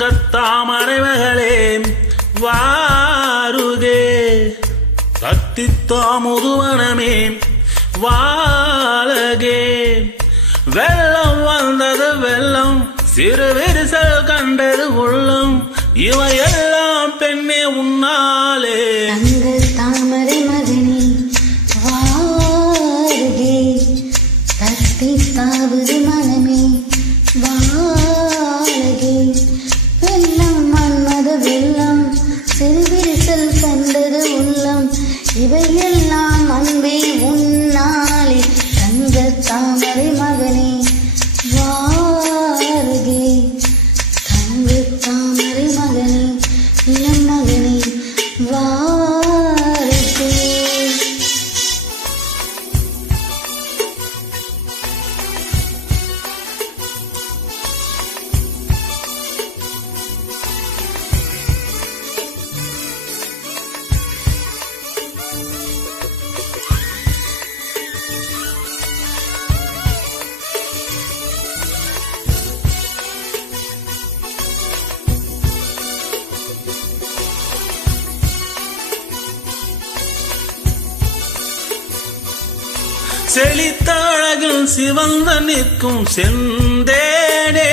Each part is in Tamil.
தங்கத்தாமரை மகளே வாருகே, தத்தித்தா முதுவனமே வாழகே. வெள்ளம் வந்தது வெள்ளம், சிறு விரிசல் கண்டது உள்ளம், இவையெல்லாம் பெண்ணே உன்னாலே. தங்கத்தாமரை மகனே வாருகே, தத்தித்தாவது மனமே வாழகே. வெள்ளம் மன்மத வெள்ளம், சிறு விரிசல் கண்டது உள்ளம், இவையெல்லாம் அன்பே உன்னாலே. தங்கத்தாமரை மகனே வாருகே, தங்கத்தாமரை மகனே இளம் மகனே வாருகே. செழித்தழகில் சிவந்த நிற்கும் செந்தேனே,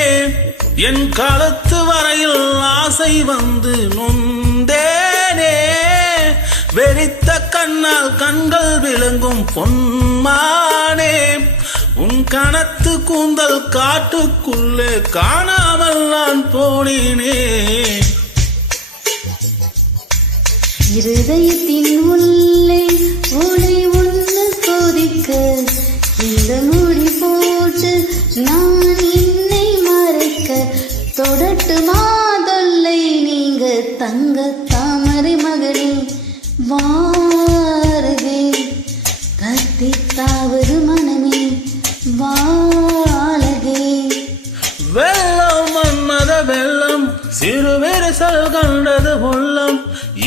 என் கழுத்து வரையில் ஆசை வந்து நொந்தேனே. வெறித்த கண்ணால் கண்கள் விளங்கும் பொன்மானே, உன் கணத்து கூந்தல் காட்டுக்குள்ளே காணாமல் நான் போனேனே. இருதயத்தின் உள்ளே ஒளி ஒன்று கொதிக்க, இந்த மூடி போட்டு நான் என்னை மறைக்க, தொடட்டு மாதொல்லை நீங்க தங்கத்தாமரை மகனே வாருகே, தத்தித்தாவது மனமே வாழகே. வெள்ளம் மன்மத வெள்ளம், சிறு விரிசல் கண்டது உள்ளம்,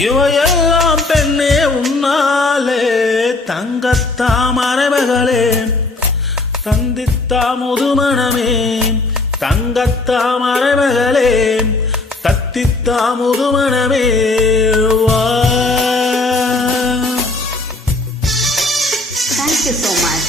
இவையெல்லாம் பெண்ணே உன்னாலே. தங்கத்தாமரை மகளே தந்தித்தா முதுமணமே, தங்கத்தாமரை மகளே தத்தித்தா முதுமணமே வா. Thank you so much.